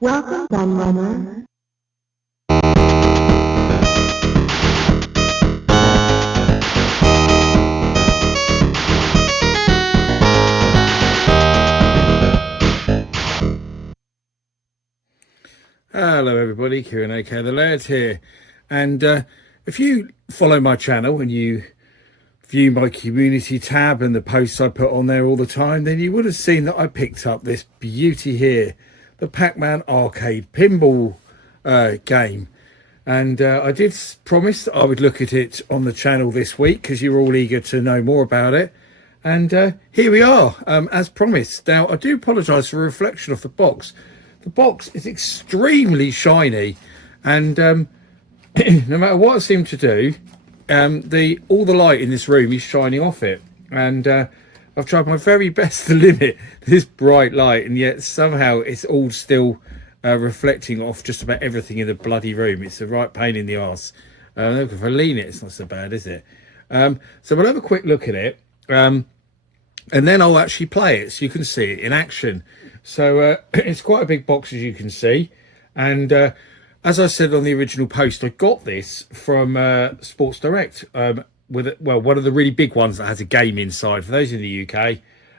Welcome, Gunrunner. Hello everybody, Kieran aka the Laird here, and if you follow my channel and you view my community tab and the posts I put on there all the time, then you would have seen that I picked up this beauty here, the Pac-Man Arcade Pinball game. And I did promise that I would look at it on the channel this week because you were all eager to know more about it. And here we are, as promised. Now, I do apologise for the reflection of the box. The box is extremely shiny, and no matter what I seem to do, all the light in this room is shining off it. And I've tried my very best to limit this bright light, and yet somehow it's all still reflecting off just about everything in the bloody room. It's a right pain in the arse. If I lean it, it's not so bad, is it? So we'll have a quick look at it, and then I'll actually play it so you can see it in action. So it's quite a big box, as you can see, and as I said on the original post, I got this from Sports Direct, with one of the really big ones that has a game inside. For those in the UK,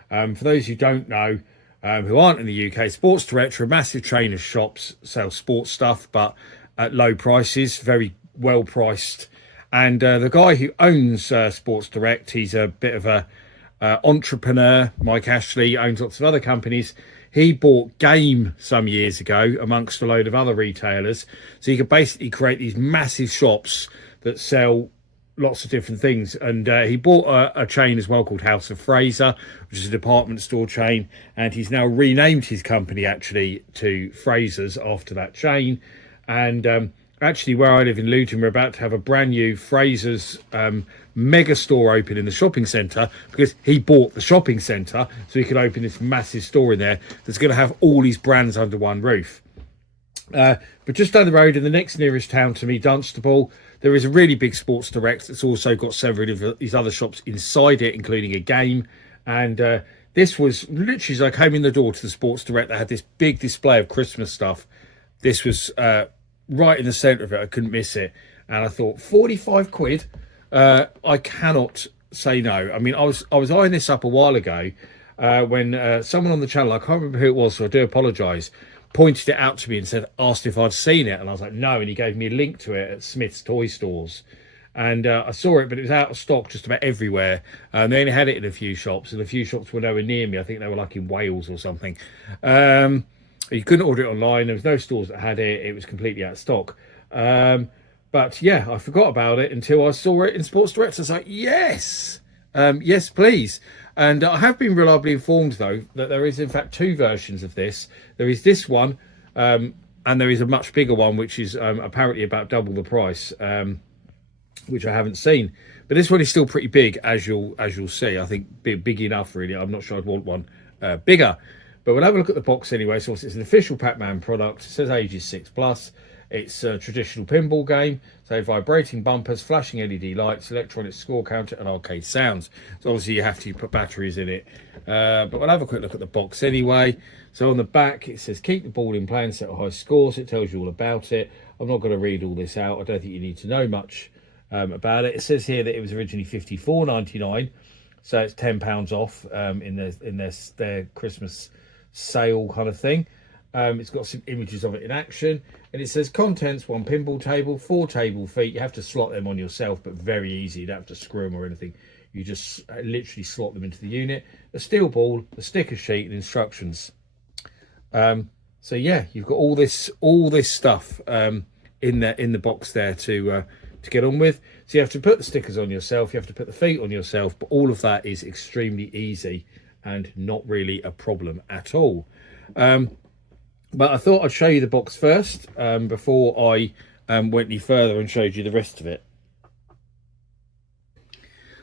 for those who don't know, who aren't in the UK, Sports Direct are a massive chain of shops, sell sports stuff, but at low prices, very well priced. And the guy who owns Sports Direct, he's a bit of a entrepreneur. Mike Ashley owns lots of other companies. He bought Game some years ago amongst a load of other retailers, so you could basically create these massive shops that sell lots of different things. And he bought a chain as well called House of Fraser, which is a department store chain, and he's now renamed his company actually to Fraser's after that chain. And actually, where I live in Luton, we're about to have a brand new Fraser's mega store open in the shopping centre, because he bought the shopping centre so he could open this massive store in there that's going to have all these brands under one roof. But just down the road in the next nearest town to me, Dunstable, there is a really big Sports Direct that's also got several of these other shops inside it, including a game. And this was literally, as I came in the door to the Sports Direct, they had this big display of Christmas stuff. This was right in the centre of it. I couldn't miss it. And I thought, 45 quid? I cannot say no. I mean, I was eyeing this up a while ago when someone on the channel, I can't remember who it was, so I do apologise, pointed it out to me and asked if I'd seen it. And I was like, no. And he gave me a link to it at Smith's Toy Stores. And I saw it, but it was out of stock just about everywhere. And they only had it in a few shops, and a few shops were nowhere near me. I think they were like in Wales or something. You couldn't order it online. There was no stores that had it. It was completely out of stock. But yeah, I forgot about it until I saw it in Sports Direct. I was like, yes, yes, please. And I have been reliably informed, though, that there is, in fact, two versions of this. There is this one, and there is a much bigger one, which is apparently about double the price, which I haven't seen. But this one is still pretty big, as you'll see. I think big enough, really. I'm not sure I'd want one bigger. But we'll have a look at the box anyway. So it's an official Pac-Man product. It says ages 6+. It's a traditional pinball game, so vibrating bumpers, flashing LED lights, electronic score counter, and arcade sounds. So obviously you have to put batteries in it. But we'll have a quick look at the box anyway. So on the back it says keep the ball in play and set high scores. It tells you all about it. I'm not going to read all this out. I don't think you need to know much about it. It says here that it was originally $54.99, so it's £10 off in their Christmas sale kind of thing. It's got some images of it in action, and it says contents: 1 pinball table, 4 table feet. You have to slot them on yourself, but very easy. You don't have to screw them or anything. You just literally slot them into the unit. A steel ball, a sticker sheet, and instructions. So yeah, you've got all this stuff in the box there to get on with. So you have to put the stickers on yourself. You have to put the feet on yourself, but all of that is extremely easy and not really a problem at all. But I thought I'd show you the box first before I went any further and showed you the rest of it.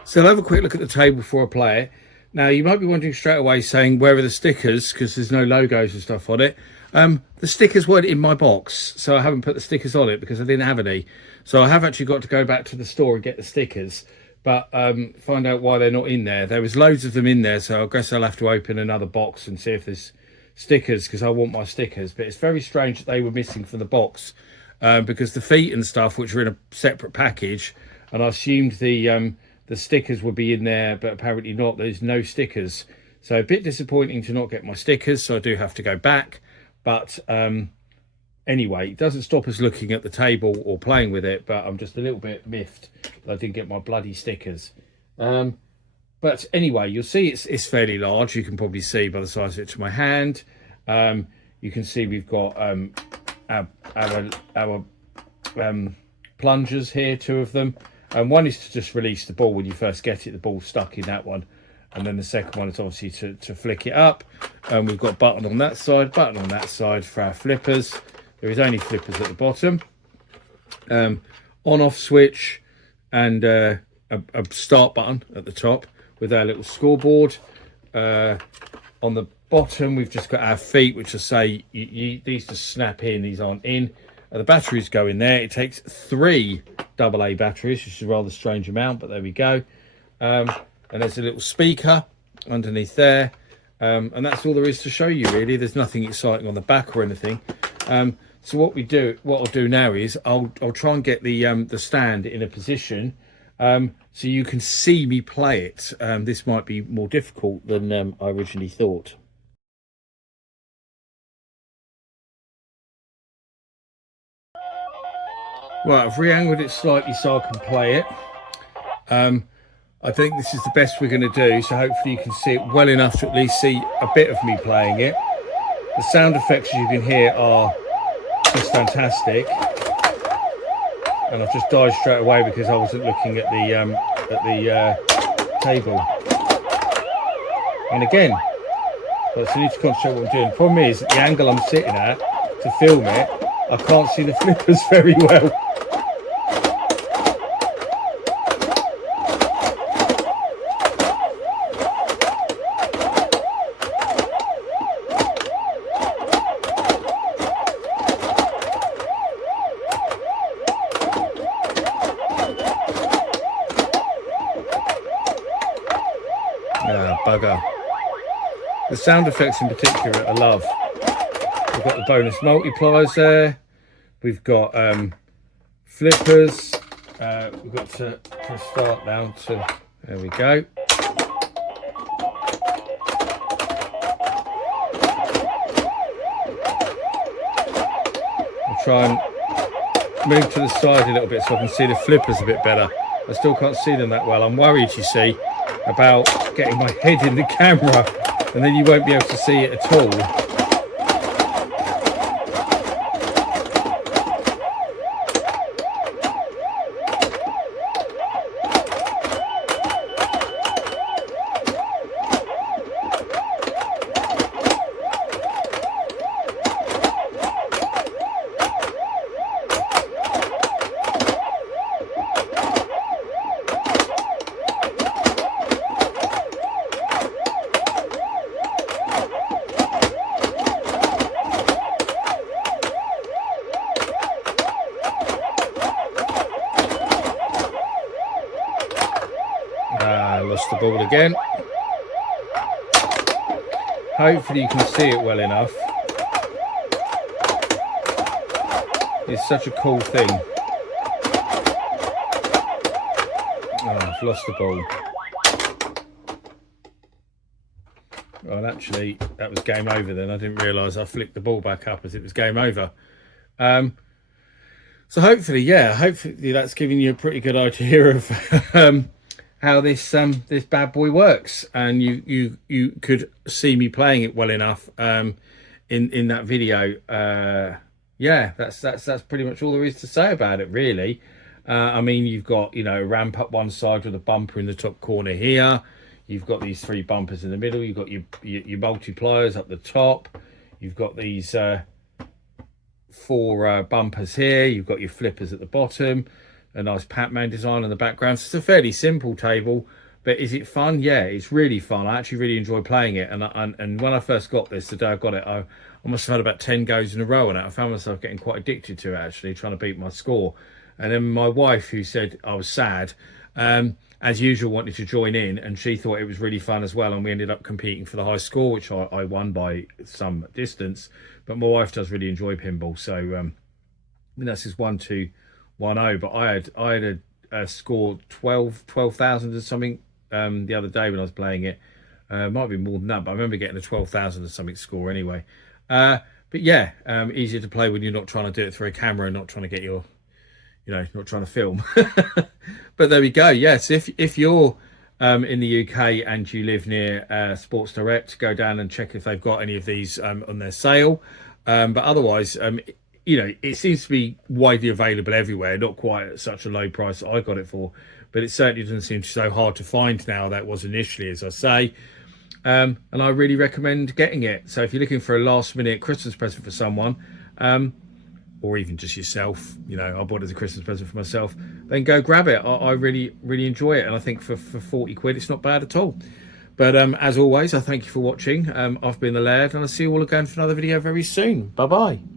So I'll have a quick look at the table before I play it. Now, you might be wondering straight away, saying, where are the stickers? Because there's no logos and stuff on it. The stickers weren't in my box, so I haven't put the stickers on it because I didn't have any. So I have actually got to go back to the store and get the stickers, but find out why they're not in there. There was loads of them in there, so I guess I'll have to open another box and see if there's stickers because I want my stickers. But it's very strange that they were missing from the box, because the feet and stuff, which were in a separate package, and I assumed the stickers would be in there, but apparently not. There's no stickers, so a bit disappointing to not get my stickers. So I do have to go back, but anyway, it doesn't stop us looking at the table or playing with it, but I'm just a little bit miffed that I didn't get my bloody stickers. But anyway, you'll see it's fairly large. You can probably see by the size of it to my hand. You can see we've got our plungers here, 2 of them. And one is to just release the ball when you first get it. The ball's stuck in that one. And then the second one is obviously to flick it up. And we've got a button on that side, button on that side for our flippers. There is only flippers at the bottom. On-off switch and a start button at the top with our little scoreboard. On the bottom, we've just got our feet, which I say these just snap in, these aren't in. The batteries go in there. It takes 3 AA batteries, which is a rather strange amount, but there we go. And there's a little speaker underneath there. And that's all there is to show you, really. There's nothing exciting on the back or anything. So what I'll do now is I'll try and get the stand in a position so you can see me play it. This might be more difficult than I originally thought. Right, I've re-angled it slightly so I can play it. I think this is the best we're going to do, so hopefully you can see it well enough to at least see a bit of me playing it. The sound effects you can hear are just fantastic, and I've just died straight away because I wasn't looking at the table. And again, so I need to concentrate what I'm doing. The problem is, at the angle I'm sitting at to film it, I can't see the flippers very well. Bugger. The sound effects in particular I love. We've got the bonus multipliers there. We've got flippers. We've got to start now to, there we go. I'll try and move to the side a little bit so I can see the flippers a bit better. I still can't see them that well. I'm worried, you see, about getting my head in the camera and then you won't be able to see it at all. Lost the ball again. Hopefully you can see it well enough. It's such a cool thing. Oh, I've lost the ball. Well, actually, that was game over then. I didn't realise I flicked the ball back up as it was game over. So hopefully, yeah, hopefully that's giving you a pretty good idea of how this bad boy works, and you could see me playing it well enough in that video. Yeah, that's pretty much all there is to say about it, really. I mean, you've got, you know, a ramp up one side with a bumper in the top corner here. You've got these 3 bumpers in the middle. You've got your multipliers up the top. You've got these 4 bumpers here. You've got your flippers at the bottom. A nice Pac-Man design in the background. So it's a fairly simple table, but is it fun? Yeah, it's really fun. I actually really enjoy playing it. And when I first got this, the day I got it, I must have had about 10 goes in a row on it. I found myself getting quite addicted to it, actually, trying to beat my score. And then my wife, who said I was sad, as usual, wanted to join in, and she thought it was really fun as well. And we ended up competing for the high score, which I won by some distance. But my wife does really enjoy pinball, so that's his 1-2-1-0. But I had a score 12,000 or something the other day when I was playing it. Might be more than that, but I remember getting a 12,000 or something score anyway. But yeah, easier to play when you're not trying to do it through a camera and not trying to get your, not trying to film. But there we go. Yes, if you're in the UK and you live near Sports Direct, go down and check if they've got any of these on their sale. But otherwise, it seems to be widely available everywhere, not quite at such a low price that I got it for, but it certainly doesn't seem so hard to find now that it was initially, as I say. And I really recommend getting it. So if you're looking for a last minute Christmas present for someone, or even just yourself, I bought it as a Christmas present for myself, then go grab it. I really, really enjoy it. And I think for 40 quid, it's not bad at all. But as always, I thank you for watching. I've been the Laird, and I'll see you all again for another video very soon. Bye-bye.